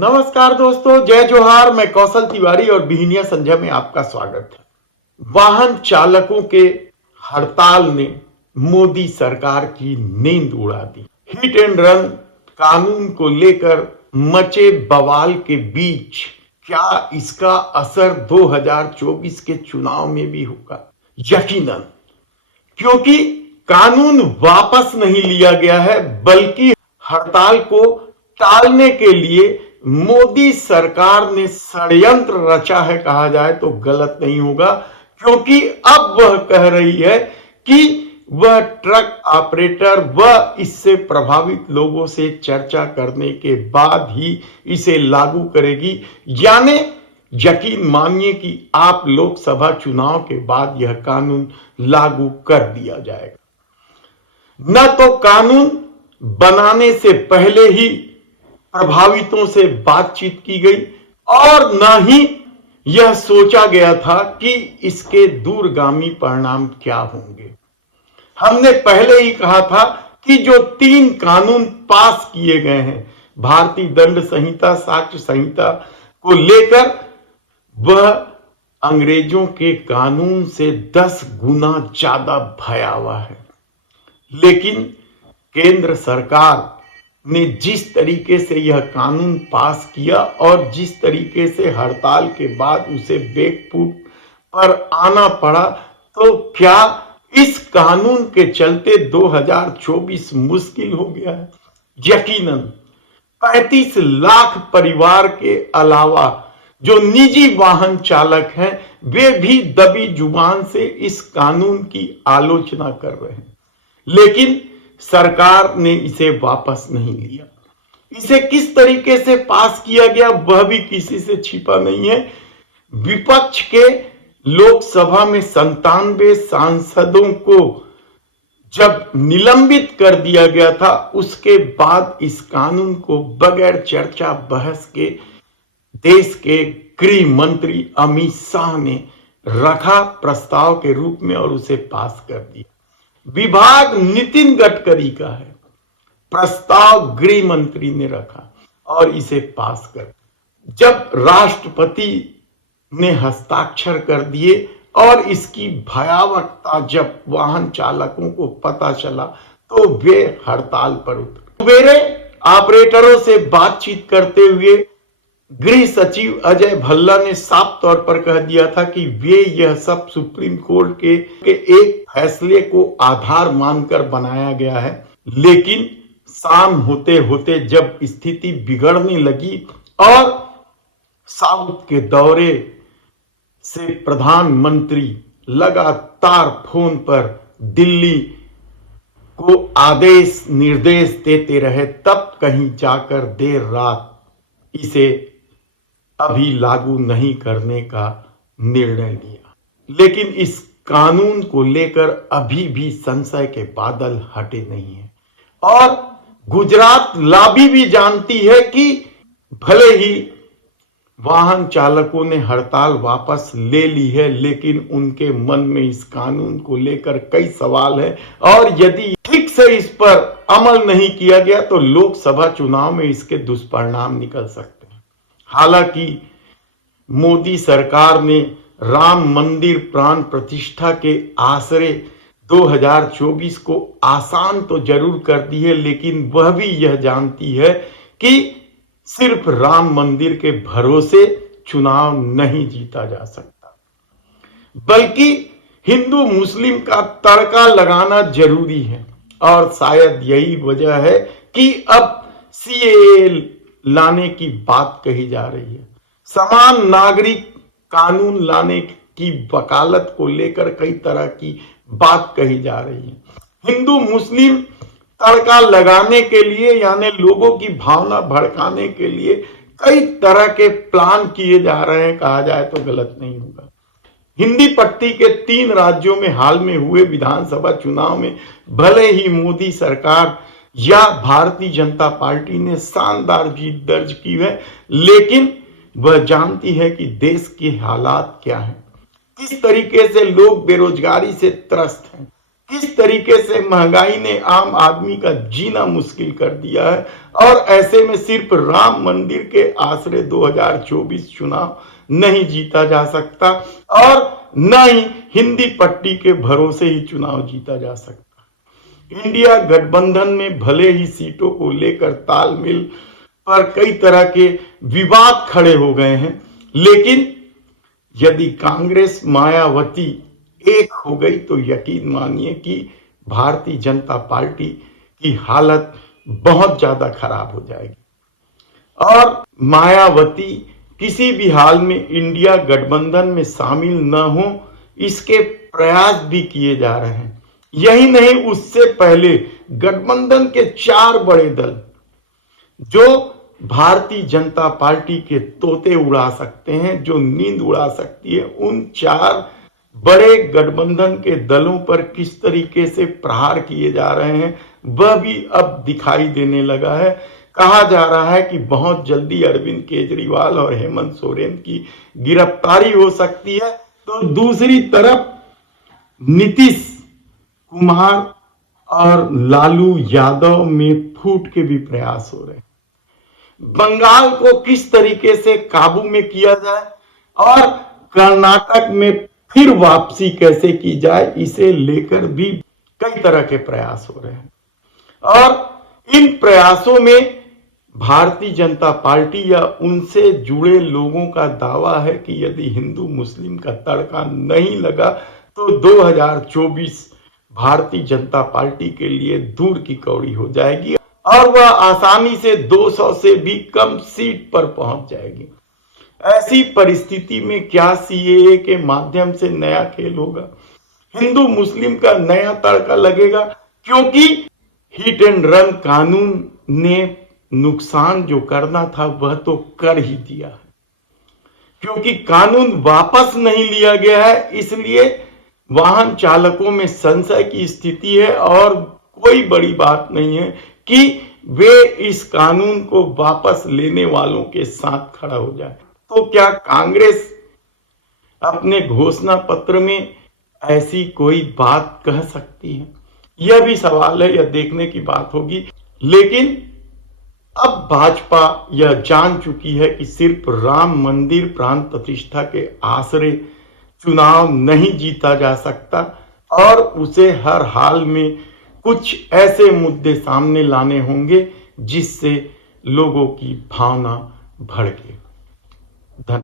नमस्कार दोस्तों, जय जोहार। मैं कौशल तिवारी और बिहनिया संध्या में आपका स्वागत है। वाहन चालकों के हड़ताल ने मोदी सरकार की नींद उड़ा दी। हिट एंड रन कानून को लेकर मचे बवाल के बीच क्या इसका असर 2024 के चुनाव में भी होगा? यकीनन, क्योंकि कानून वापस नहीं लिया गया है, बल्कि हड़ताल को टालने के लिए मोदी सरकार ने षड्यंत्र रचा है, कहा जाए तो गलत नहीं होगा। क्योंकि अब वह कह रही है कि वह ट्रक ऑपरेटर व इससे प्रभावित लोगों से चर्चा करने के बाद ही इसे लागू करेगी। यानी यकीन मानिए कि आप लोकसभा चुनाव के बाद यह कानून लागू कर दिया जाएगा। न तो कानून बनाने से पहले ही प्रभावितों से बातचीत की गई और न ही यह सोचा गया था कि इसके दूरगामी परिणाम क्या होंगे। हमने पहले ही कहा था कि जो 3 कानून पास किए गए हैं भारतीय दंड संहिता, साक्ष्य संहिता को लेकर, वह अंग्रेजों के कानून से 10 गुना ज्यादा भयावह है। लेकिन केंद्र सरकार ने जिस तरीके से यह कानून पास किया और जिस तरीके से हड़ताल के बाद उसे बैकफुट पर आना पड़ा, तो क्या इस कानून के चलते 2024 मुश्किल हो गया है? यकीनन 35 लाख परिवार के अलावा जो निजी वाहन चालक हैं, वे भी दबी जुबान से इस कानून की आलोचना कर रहे हैं। लेकिन सरकार ने इसे वापस नहीं लिया। इसे किस तरीके से पास किया गया वह भी किसी से छिपा नहीं है। विपक्ष के लोकसभा में 97 सांसदों को जब निलंबित कर दिया गया था, उसके बाद इस कानून को बगैर चर्चा बहस के देश के गृह मंत्री अमित शाह ने रखा प्रस्ताव के रूप में और उसे पास कर दिया। विभाग नितिन गडकरी का है, प्रस्ताव गृह मंत्री ने रखा और इसे पास कर। जब राष्ट्रपति ने हस्ताक्षर कर दिए और इसकी भयावहता जब वाहन चालकों को पता चला, तो वे हड़ताल पर उतरे। सवेरे ऑपरेटरों से बातचीत करते हुए गृह सचिव अजय भल्ला ने साफ तौर पर कह दिया था कि वे यह सब सुप्रीम कोर्ट के एक फैसले को आधार मानकर बनाया गया है। लेकिन शाम होते होते जब स्थिति बिगड़ने लगी और साउथ के दौरे से प्रधानमंत्री लगातार फोन पर दिल्ली को आदेश निर्देश देते रहे, तब कहीं जाकर देर रात इसे अभी लागू नहीं करने का निर्णय लिया। लेकिन इस कानून को लेकर अभी भी संशय के बादल हटे नहीं है और गुजरात लॉबी भी जानती है कि भले ही वाहन चालकों ने हड़ताल वापस ले ली है, लेकिन उनके मन में इस कानून को लेकर कई सवाल है और यदि ठीक से इस पर अमल नहीं किया गया तो लोकसभा चुनाव में इसके दुष्परिणाम निकल सकते। हालांकि मोदी सरकार ने राम मंदिर प्राण प्रतिष्ठा के आसरे 2024 को आसान तो जरूर कर दी है, लेकिन वह भी यह जानती है कि सिर्फ राम मंदिर के भरोसे चुनाव नहीं जीता जा सकता, बल्कि हिंदू मुस्लिम का तड़का लगाना जरूरी है। और शायद यही वजह है कि अब सीएए लाने की बात कही जा रही है। समान नागरिक कानून लाने की वकालत को लेकर कई तरह की बात कही जा रही है। हिंदू मुस्लिम तड़का लगाने के लिए यानी लोगों की भावना भड़काने के लिए कई तरह के प्लान किए जा रहे हैं, कहा जाए तो गलत नहीं होगा। हिंदी पट्टी के 3 राज्यों में हाल में हुए विधानसभा चुनाव में भले ही मोदी सरकार या भारतीय जनता पार्टी ने शानदार जीत दर्ज की है, लेकिन वह जानती है कि देश के हालात क्या हैं, किस तरीके से लोग बेरोजगारी से त्रस्त हैं, किस तरीके से महंगाई ने आम आदमी का जीना मुश्किल कर दिया है, और ऐसे में सिर्फ राम मंदिर के आश्रय 2024 चुनाव नहीं जीता जा सकता और न ही हिंदी पट्टी के भरोसे ही चुनाव जीता जा सकता। इंडिया गठबंधन में भले ही सीटों को लेकर तालमेल पर कई तरह के विवाद खड़े हो गए हैं, लेकिन यदि कांग्रेस मायावती एक हो गई तो यकीन मानिए कि भारतीय जनता पार्टी की हालत बहुत ज्यादा खराब हो जाएगी और मायावती किसी भी हाल में इंडिया गठबंधन में शामिल न हो, इसके प्रयास भी किए जा रहे हैं। यही नहीं, उससे पहले गठबंधन के 4 बड़े दल जो भारतीय जनता पार्टी के तोते उड़ा सकते हैं, जो नींद उड़ा सकती है, उन 4 बड़े गठबंधन के दलों पर किस तरीके से प्रहार किए जा रहे हैं वह भी अब दिखाई देने लगा है। कहा जा रहा है कि बहुत जल्दी अरविंद केजरीवाल और हेमंत सोरेन की गिरफ्तारी हो सकती है, तो दूसरी तरफ नीतीश कुमार और लालू यादव में फूट के भी प्रयास हो रहे हैं। बंगाल को किस तरीके से काबू में किया जाए और कर्नाटक में फिर वापसी कैसे की जाए, इसे लेकर भी कई तरह के प्रयास हो रहे हैं। और इन प्रयासों में भारतीय जनता पार्टी या उनसे जुड़े लोगों का दावा है कि यदि हिंदू मुस्लिम का तड़का नहीं लगा तो 2024 भारतीय जनता पार्टी के लिए दूर की कौड़ी हो जाएगी और वह आसानी से 200 से भी कम सीट पर पहुंच जाएगी। ऐसी परिस्थिति में क्या सीएए के माध्यम से नया खेल होगा, हिंदू मुस्लिम का नया तड़का लगेगा, क्योंकि हिट एंड रन कानून ने नुकसान जो करना था वह तो कर ही दिया है। क्योंकि कानून वापस नहीं लिया गया है, इसलिए वाहन चालकों में संशय की स्थिति है और कोई बड़ी बात नहीं है कि वे इस कानून को वापस लेने वालों के साथ खड़ा हो जाए। तो क्या कांग्रेस अपने घोषणा पत्र में ऐसी कोई बात कह सकती है? यह भी सवाल है, यह देखने की बात होगी। लेकिन अब भाजपा यह जान चुकी है कि सिर्फ राम मंदिर प्राण प्रतिष्ठा के आश्रय चुनाव नहीं जीता जा सकता और उसे हर हाल में कुछ ऐसे मुद्दे सामने लाने होंगे जिससे लोगों की भावना भड़के।